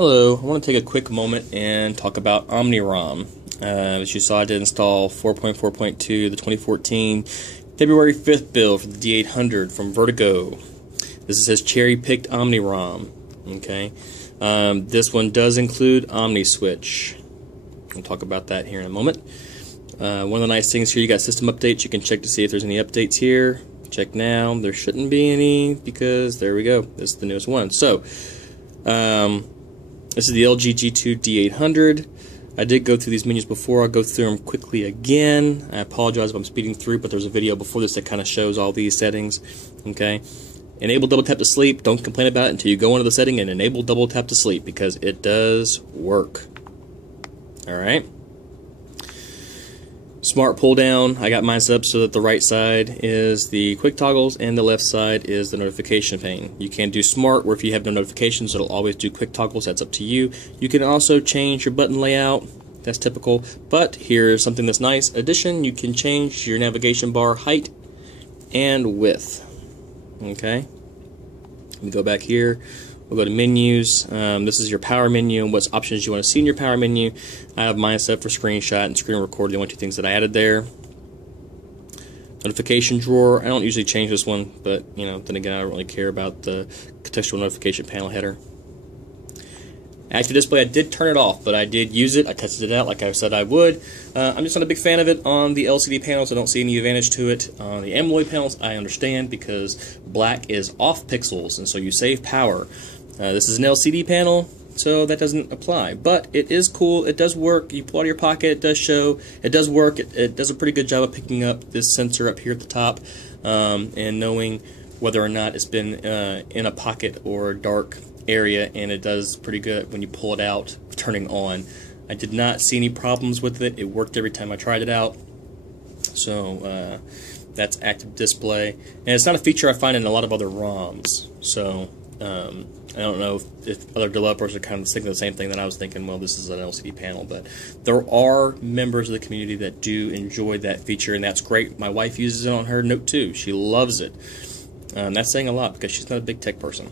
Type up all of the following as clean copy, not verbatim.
Hello, I want to take a quick moment and talk about OMNIROM. As you saw, I did install 4.4.2, the 2014 February 5th build for the D800 from Vertigo. This is his cherry-picked OMNIROM. Okay, this one does include OmniSwitch. We'll talk about that here in a moment. One of the nice things here, you got system updates. You can check to see if there's any updates here. Check now. There shouldn't be any because there we go. This is the newest one. So, this is the LG G2 D800. I did go through these menus before. I'll go through them quickly again. I apologize if I'm speeding through, but there's a video before this that kind of shows all these settings. Okay. Enable double tap to sleep. Don't complain about it until you go into the setting and enable double tap to sleep because it does work. Alright. Smart pull down. I got mine set up so that the right side is the quick toggles and the left side is the notification pane. You can do smart where if you have no notifications it'll always do quick toggles. That's up to you. You can also change your button layout. That's typical. But here's something that's nice. Addition, you can change your navigation bar height and width. Okay. Let me go back here. We'll go to menus. This is your power menu and what options you want to see in your power menu. I have mine set for screenshot and screen record, the only two things that I added there. Notification drawer. I don't usually change this one, but you know, then again, I don't really care about the contextual notification panel header. Active display, I did turn it off, but I did use it. I tested it out like I said I would. I'm just not a big fan of it on the LCD panels. I don't see any advantage to it. On the AMOLED panels, I understand because black is off pixels, and so you save power. This is an LCD panel, so that doesn't apply. But it is cool. It does work. You pull it out of your pocket. It does show. It does work. It does a pretty good job of picking up this sensor up here at the top and knowing whether or not it's been in a pocket or a dark area, and it does pretty good when you pull it out, turning on. I did not see any problems with it. It worked every time I tried it out. So that's active display, and it's not a feature I find in a lot of other ROMs. So I don't know if other developers are kind of thinking the same thing that I was thinking. Well, this is an LCD panel, but there are members of the community that do enjoy that feature, and that's great. My wife uses it on her Note 2. She loves it. That's saying a lot because she's not a big tech person.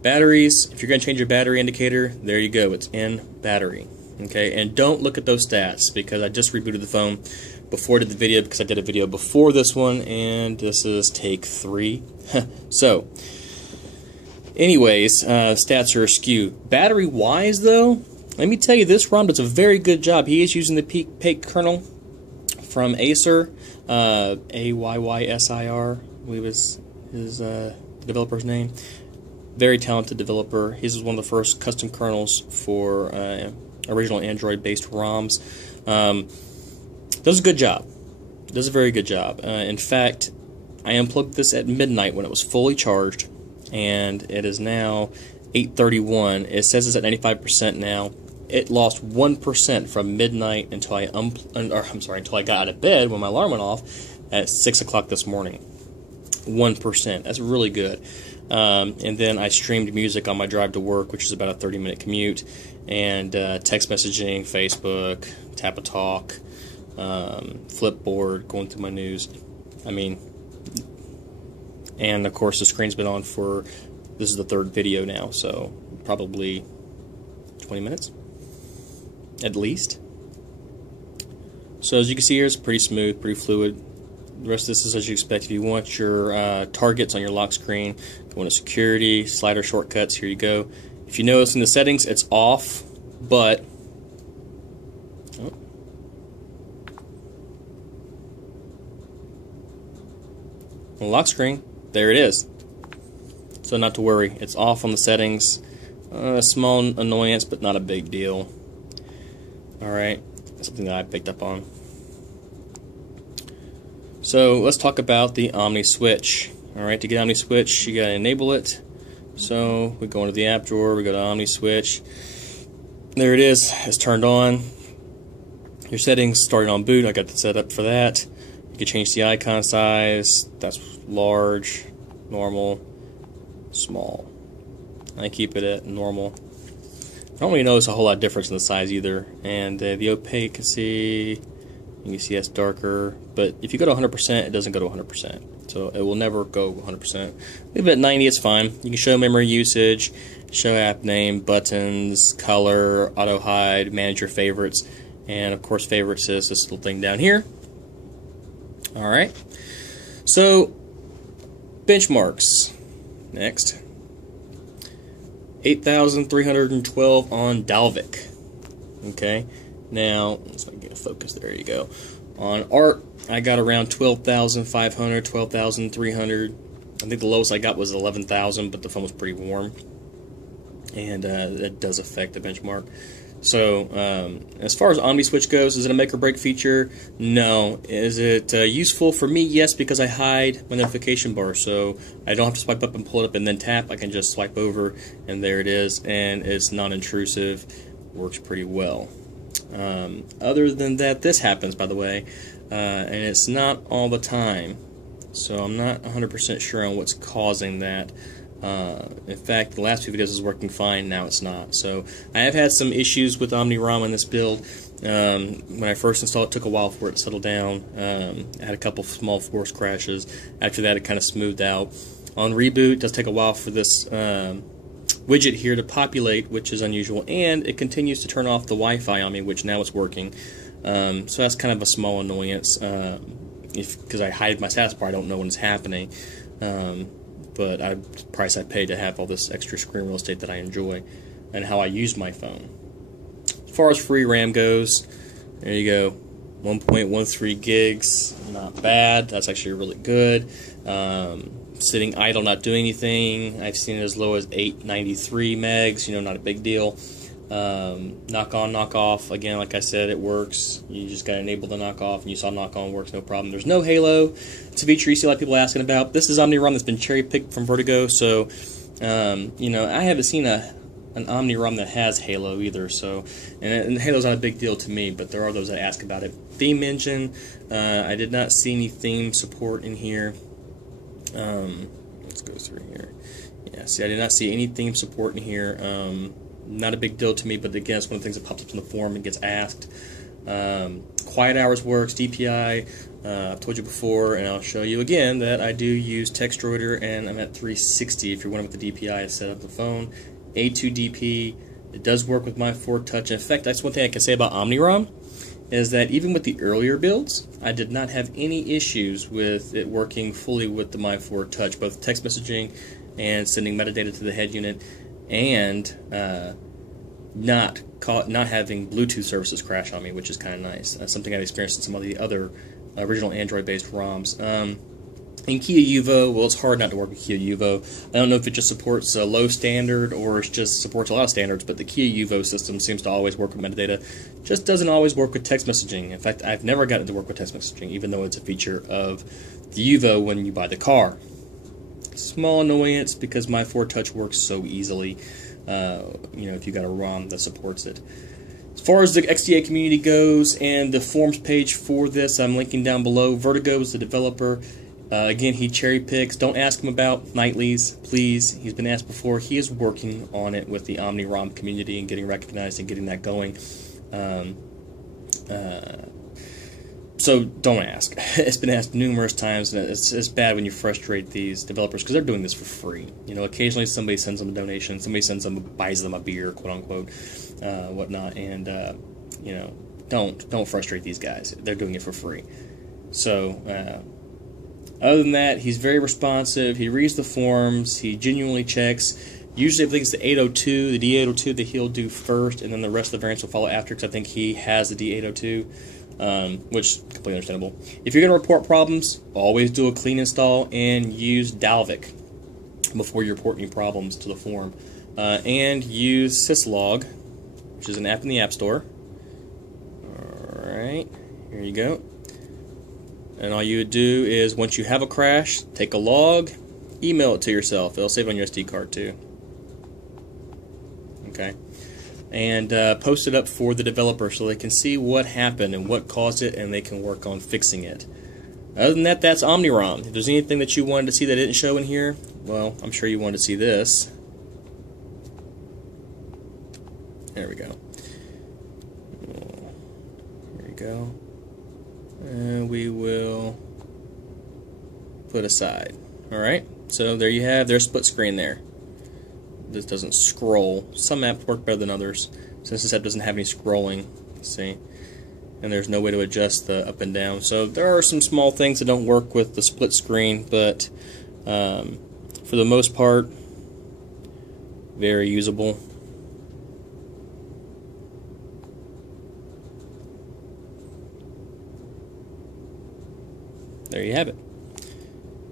Batteries, if you're going to change your battery indicator, there you go, it's in battery. Okay, and don't look at those stats because I just rebooted the phone before I did the video because I did a video before this one, and this is take 3. So, anyways, stats are askew. Battery-wise, though, let me tell you, this ROM does a very good job. He is using the peak kernel from Acer, AYYSIR, I believe is his developer's name. Very talented developer. His was one of the first custom kernels for original Android-based ROMs. Does a good job. Does a very good job. In fact, I unplugged this at midnight when it was fully charged, and it is now 8:31. It says it's at 95% now. It lost 1% from midnight until until I got out of bed when my alarm went off at 6 o'clock this morning. 1%. That's really good. And then I streamed music on my drive to work, which is about a 30-minute commute, and text messaging, Facebook, Tap-a-Talk, Flipboard, going through my news. I mean, and of course the screen's been on for, this is the 3rd video now, so probably 20 minutes at least. So as you can see here, it's pretty smooth, pretty fluid. The rest of this is as you expect. If you want your targets on your lock screen, go into security, slider shortcuts, here you go. If you notice in the settings, it's off, but on the lock screen, there it is. So not to worry, it's off on the settings. A small annoyance, but not a big deal. Alright, something that I picked up on. So let's talk about the OmniSwitch. Alright, to get OmniSwitch, you gotta enable it. So we go into the app drawer, we go to OmniSwitch. There it is, it's turned on. Your settings starting on boot, I got the setup for that. You can change the icon size, that's large, normal, small. I keep it at normal. I don't really notice a whole lot of difference in the size either. And the opacity, you can see that's darker, but if you go to 100%, it doesn't go to 100%. So it will never go 100%. Leave it at 90, it's fine. You can show memory usage, show app name, buttons, color, auto hide, manage your favorites, and of course favorites is this little thing down here. Alright, so benchmarks. Next, 8,312 on Dalvik. Okay, now let's get a focus. There you go. On art, I got around 12,500, 12,300. I think the lowest I got was 11,000, but the phone was pretty warm, and that does affect the benchmark. So as far as OmniSwitch goes, is it a make or break feature? No. Is it useful for me? Yes, because I hide my notification bar, so I don't have to swipe up and pull it up and then tap. I can just swipe over and there it is, and it's non-intrusive. Works pretty well. Other than that, this happens, by the way, and it's not all the time, so I'm not 100% sure on what's causing that. In fact, the last few videos was working fine, now it's not. So I have had some issues with OMNIROM on this build. When I first installed it, took a while for it to settle down. I had a couple small force crashes. After that, it kind of smoothed out. On reboot, it does take a while for this widget here to populate, which is unusual, and it continues to turn off the Wi-Fi on me, which now it's working. So that's kind of a small annoyance. Because I hide my status bar, I don't know when it's happening. But the price I paid to have all this extra screen real estate that I enjoy and how I use my phone. As far as free RAM goes, there you go, 1.13 gigs, not bad. That's actually really good. Sitting idle, not doing anything. I've seen it as low as 893 megs, you know, not a big deal. Knock on, knock off, again, like I said, it works. You just got to enable the knock off, and you saw knock on works, no problem. There's no halo. It's a feature you see a lot of people asking about. This is OMNIROM that's been cherry picked from Vertigo, so you know, I haven't seen an OMNIROM that has halo either. So, and halo's not a big deal to me, but there are those that ask about it. Theme engine, I did not see any theme support in here. Let's go through here. Yeah, see, I did not see any theme support in here. Not a big deal to me, but again, it's one of the things that pops up in the forum and gets asked. Quiet hours works, DPI, I've told you before, and I'll show you again that I do use TextDroider, and I'm at 360 if you're wondering what the DPI is set up the phone. A2DP, it does work with my 4 Touch. In fact, that's one thing I can say about OMNIROM, is that even with the earlier builds, I did not have any issues with it working fully with the My 4 Touch, both text messaging and sending metadata to the head unit, and not having Bluetooth services crash on me, which is kind of nice. Something I've experienced in some of the other original Android-based ROMs. In Kia Uvo, well, it's hard not to work with Kia Uvo. I don't know if it just supports a low standard or it just supports a lot of standards, but the Kia Uvo system seems to always work with metadata. Just doesn't always work with text messaging. In fact, I've never gotten it to work with text messaging, even though it's a feature of the Uvo when you buy the car. Small annoyance because my 4 Touch works so easily. You know, if you got a ROM that supports it. As far as the XDA community goes and the forums page for this, I'm linking down below. Vertigo is the developer. Again, he cherry picks. Don't ask him about nightlies, please. He's been asked before. He is working on it with the OMNIROM community and getting recognized and getting that going. So don't ask. It's been asked numerous times, and it's bad when you frustrate these developers because they're doing this for free. You know, occasionally somebody sends them a donation, somebody buys them a beer, quote unquote, whatnot, and you know, don't frustrate these guys. They're doing it for free. So other than that, he's very responsive. He reads the forums. He genuinely checks. Usually, I think it's the 802, the D802 that he'll do first, and then the rest of the variants will follow after, because I think he has the D802, which is completely understandable. If you're going to report problems, always do a clean install and use Dalvik before you report any problems to the forum. And use Syslog, which is an app in the App Store. Alright, here you go. And all you would do is, once you have a crash, take a log, email it to yourself. It'll save on your SD card too. Okay. And post it up for the developer so they can see what happened and what caused it, and they can work on fixing it. Other than that, that's OMNIROM. If there's anything that you wanted to see that didn't show in here, well, I'm sure you wanted to see this. There we go. There we go. And we will put aside. Alright, so there you have their split screen there. This doesn't scroll. Some apps work better than others. Since this app doesn't have any scrolling, see, and there's no way to adjust the up and down. So there are some small things that don't work with the split screen, but for the most part, very usable. There you have it.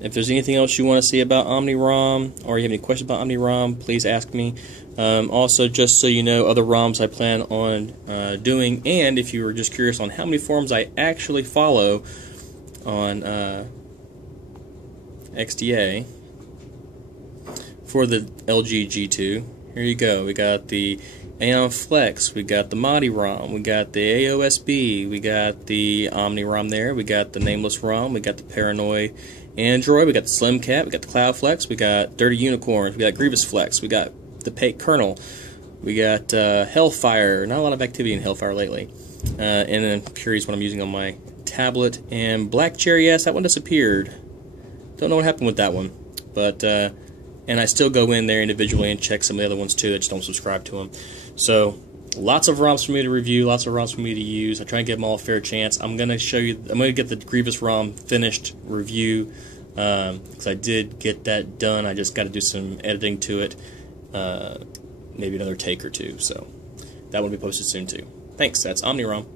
If there's anything else you want to see about OMNIROM, or you have any questions about OMNIROM, please ask me. Also, just so you know, other ROMs I plan on doing, and if you were just curious on how many forums I actually follow on XDA for the LG G2, here you go. We got the Aeon Flex, we got the OMNIROM, we got the AOSB, we got the OMNIROM there, we got the Nameless ROM, we got the Paranoid Android, we got the Slim Cat, we got the Cloud Flex, we got Dirty Unicorns, we got Grievous Flex, we got the Pate Kernel, we got Hellfire. Not a lot of activity in Hellfire lately. And then Purity is what I'm using on my tablet. And Black Cherry, yes, that one disappeared. Don't know what happened with that one. But and I still go in there individually and check some of the other ones too. I just don't subscribe to them. So lots of ROMs for me to review, lots of ROMs for me to use. I try and give them all a fair chance. I'm going to show you. I'm going to get the Grievous ROM finished review because I did get that done. I just got to do some editing to it. Maybe another take or two. So that will be posted soon too. Thanks. That's OMNIROM.